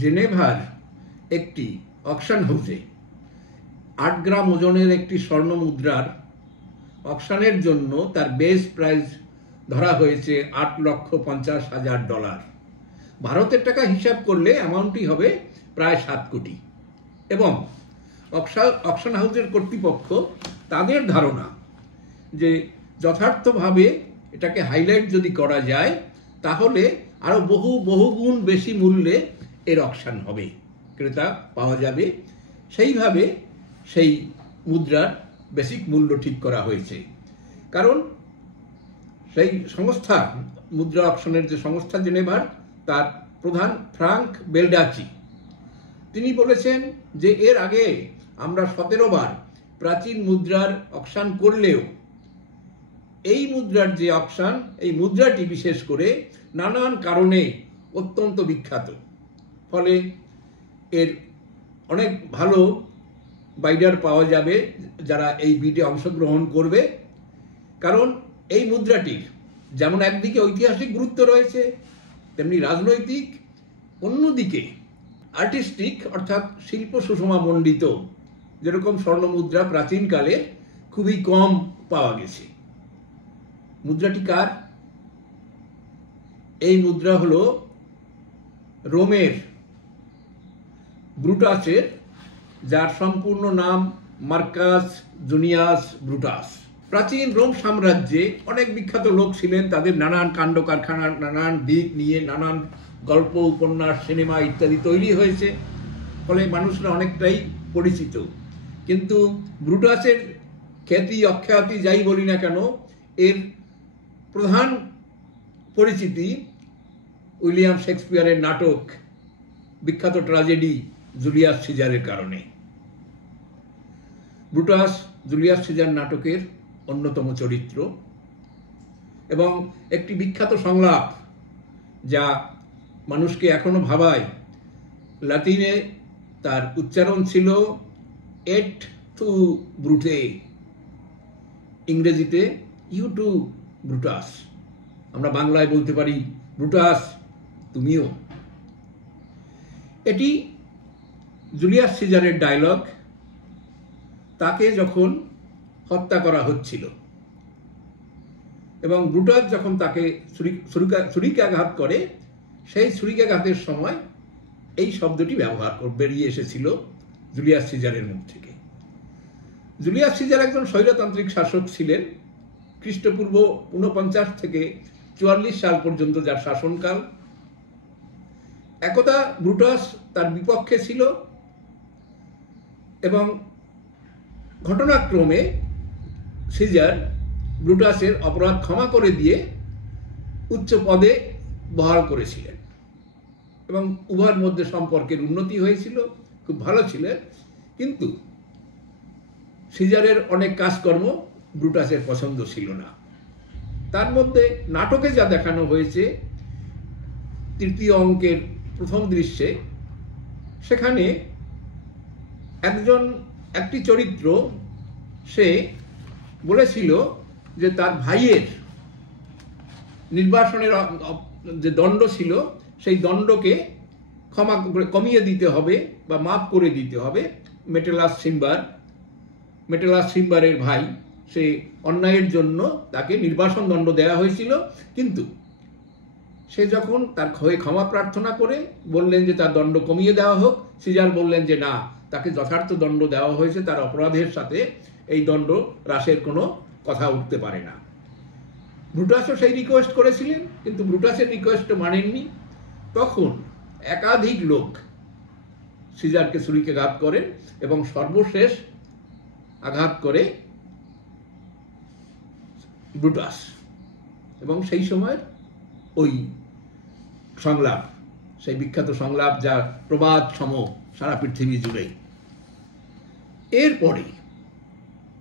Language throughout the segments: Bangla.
জেনেভার একটি অকশন হাউসে ৮ গ্রাম ওজনের একটি স্বর্ণ মুদ্রার অকশনের জন্য তার বেস প্রাইস ধরা হয়েছে $৮,৫০,০০০। ভারতের টাকা হিসাব করলে অ্যামাউন্টটি হবে প্রায় 7 কোটি। এবং অকশন হাউসের কর্তৃপক্ষ তাদের ধারণা যে যথার্থভাবে এটাকে হাইলাইট যদি করা যায় তাহলে আরও বহুগুণ বেশি মূল্যে এর অকশন হবে, ক্রেতা পাওয়া যাবে। সেইভাবে সেই মুদ্রার বেসিক মূল্য ঠিক করা হয়েছে। কারণ সেই সংস্থা, মুদ্রা অকশনের যে সংস্থা জেনেভার, তার প্রধান ফ্রাঙ্ক বেলডাচি, তিনি বলেছেন যে এর আগে আমরা 17 বার প্রাচীন মুদ্রার অকশন করলেও এই মুদ্রার যে অকশন, এই মুদ্রাটি বিশেষ করে নানান কারণে অত্যন্ত বিখ্যাত। ফলে এর অনেক ভালো বাইডার পাওয়া যাবে যারা এই বিটে অংশগ্রহণ করবে। কারণ এই মুদ্রাটির যেমন একদিকে ঐতিহাসিক গুরুত্ব রয়েছে, তেমনি রাজনৈতিক, অন্যদিকে আর্টিস্টিক অর্থাৎ শিল্প সুষমা মণ্ডিত, যেরকম স্বর্ণ মুদ্রা প্রাচীনকালে খুবই কম পাওয়া গেছে। মুদ্রাটি কার? এই মুদ্রা হলো রোমের ব্রুটাসের, যার সম্পূর্ণ নাম মার্কাস জুনিয়াস ব্রুটাস। প্রাচীন রোম সাম্রাজ্যে অনেক বিখ্যাত লোক ছিলেন, তাদের নানান কাণ্ড কারখানার নানান দিক নিয়ে নানান গল্প, উপন্যাস, সিনেমা ইত্যাদি তৈরি হয়েছে। ফলে মানুষরা অনেকটাই পরিচিত। কিন্তু ব্রুটাসের খ্যাতি অখ্যাতি যাই বলি না কেন, এর প্রধান পরিচিতি উইলিয়াম শেক্সপিয়ারের নাটক, বিখ্যাত ট্র্যাজেডি জুলিয়াস সিজারের কারণে। ব্রুটাস জুলিয়াস সিজার নাটকের অন্যতম চরিত্র এবং একটি বিখ্যাত সংলাপ যা মানুষকে এখনো ভাবায়। লাতিনে তার উচ্চারণ ছিল এট টু ব্রুটে, ইংরেজিতে ইউ টু ব্রুটাস। আমরা বাংলায় বলতে পারি ব্রুটাস তুমিও। এটি জুলিয়াস সিজারের ডায়লগ। তাকে যখন হত্যা করা হচ্ছিল এবং ব্রুটাস যখন তাকে ছুরিকাঘাত করে, সেই ছুরিকাঘাতের সময় এই শব্দটি বেরিয়ে এসেছিল জুলিয়াস সিজারের মুখ থেকে। জুলিয়াস সিজার একজন স্বৈরতান্ত্রিক শাসক ছিলেন, খ্রিস্টপূর্ব 49 থেকে 44 সাল পর্যন্ত যার শাসনকাল। একদা ব্রুটাস তার বিপক্ষে ছিল এবং ঘটনাক্রমে সিজার ব্রুটাসের অপরাধ ক্ষমা করে দিয়ে উচ্চ পদে বহাল করেছিলেন এবং উভয়ের মধ্যে সম্পর্কের উন্নতি হয়েছিল, খুব ভালো ছিলেন। কিন্তু সিজারের অনেক কাজকর্ম ব্রুটাসের পছন্দ ছিল না। তার মধ্যে নাটকে যা দেখানো হয়েছে, তৃতীয় অঙ্কের প্রথম দৃশ্যে, সেখানে একটি চরিত্র সে বলেছিল যে তার ভাইয়ের নির্বাসনের যে দণ্ড ছিল, সেই দণ্ডকে কমিয়ে দিতে হবে বা মাফ করে দিতে হবে। মেটেলাস সিম্বারের ভাই, সে অন্যায়ের জন্য তাকে নির্বাসন দণ্ড দেওয়া হয়েছিল। কিন্তু সে যখন তার হয়ে ক্ষমা প্রার্থনা করে বললেন যে তার দণ্ড কমিয়ে দেওয়া হোক, সিজার বললেন যে না, তাকে যথার্থ দণ্ড দেওয়া হয়েছে, তার অপরাধের সাথে এই দণ্ড হ্রাসের কোনো কথা উঠতে পারে না। ব্রুটাসও সেই রিকোয়েস্ট করেছিলেন, কিন্তু ব্রুটাসের রিকোয়েস্ট মানেননি। তখন একাধিক লোক সিজারকে ছুরিকাঘাত করেন এবং সর্বশেষ আঘাত করে ব্রুটাস। এবং সেই সময় ওই সংলাপ, সেই বিখ্যাত সংলাপ যা প্রবাদ সম সারা পৃথিবী জুড়ে। এরপরে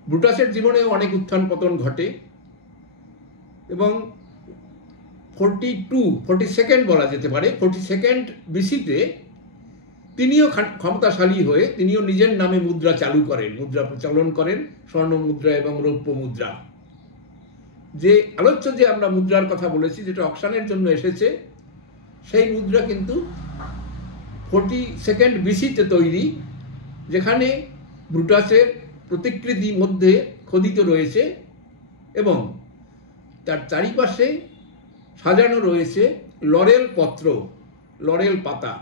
ব্রুটাসের জীবনে অনেক উত্থান পতন ঘটে এবং 42 বলা যেতে পারে, 42 বিসিতে তিনিও ক্ষমতাশালী হয়ে তিনিও নিজের নামে মুদ্রা চালু করেন, মুদ্রা প্রচলন করেন, স্বর্ণ মুদ্রা এবং রৌপ্য মুদ্রা। যে আলোচ্য যে আমরা মুদ্রার কথা বলেছি, যেটা অকশনের জন্য এসেছে, সেই মুদ্রা কিন্তু 42nd বিসিতে তৈরি, যেখানে ব্রুটাসের প্রতিকৃতি মধ্যে খোদিত রয়েছে এবং তার চারিপাশে সাজানো রয়েছে লরেল পত্র, লরেল পাতা।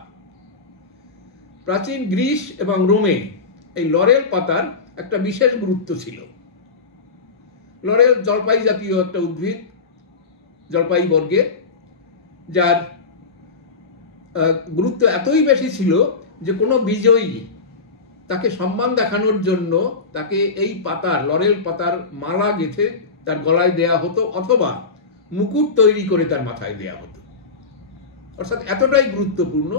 প্রাচীন গ্রিস এবং রোমে এই লরেল পাতার একটা বিশেষ গুরুত্ব ছিল। লরেল জলপাই জাতীয় একটা উদ্ভিদ, জলপাই বর্গের, যার গুরুত্ব এতই বেশি ছিল যে কোনো বিজয়ী তাকে সম্মান দেখানোর জন্য তাকে এই পাতার, লরেল পাতার মালা গেঁথে তার গলায় দেয়া হতো অথবা মুকুট তৈরি করে তার মাথায় দেয়া হতো। অর্থাৎ এতটাই গুরুত্বপূর্ণ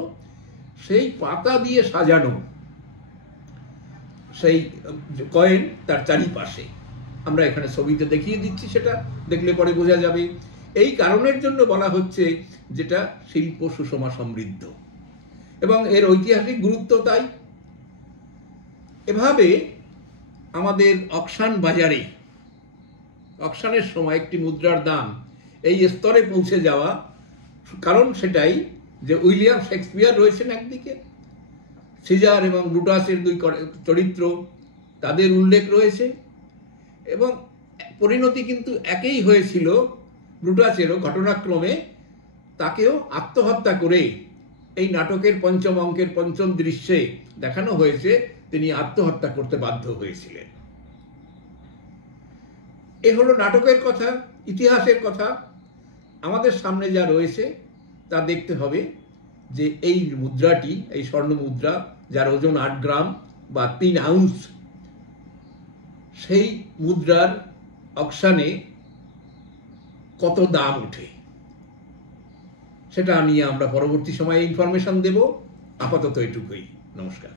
সেই পাতা দিয়ে সাজানো সেই কয়েন তার চারিপাশে। আমরা এখানে ছবিতে দেখিয়ে দিচ্ছি, সেটা দেখলে পরে বোঝা যাবে। এই কারণের জন্য বলা হচ্ছে যেটা শিল্প সুষমা সমৃদ্ধ এবং এর ঐতিহাসিক গুরুত্ব তাই। এভাবে আমাদের অকশান বাজারে অকশানের সময় একটি মুদ্রার দাম এই স্তরে পৌঁছে যাওয়া কারণ সেটাই যে উইলিয়াম শেক্সপিয়ার রয়েছেন একদিকে, সিজার এবং ব্রুটাসের দুই চরিত্র, তাদের উল্লেখ রয়েছে এবং পরিণতি কিন্তু একই হয়েছিল। ব্রুটাসেরও ঘটনাক্রমে তাকেও আত্মহত্যা করে এই নাটকের পঞ্চম অঙ্কের পঞ্চম দৃশ্যে দেখানো হয়েছে তিনি আত্মহত্যা করতে বাধ্য হয়েছিলেন। এ হলো নাটকের কথা, ইতিহাসের কথা। আমাদের সামনে যা রয়েছে তা দেখতে হবে যে এই মুদ্রাটি, এই স্বর্ণ মুদ্রা যার ওজন 8 গ্রাম বা 3 আউন্স, সেই মুদ্রার অকশানে কত দাম ওঠে সেটা নিয়ে আমরা পরবর্তী সময়ে ইনফরমেশন দেব। আপাতত এটুকুই। নমস্কার।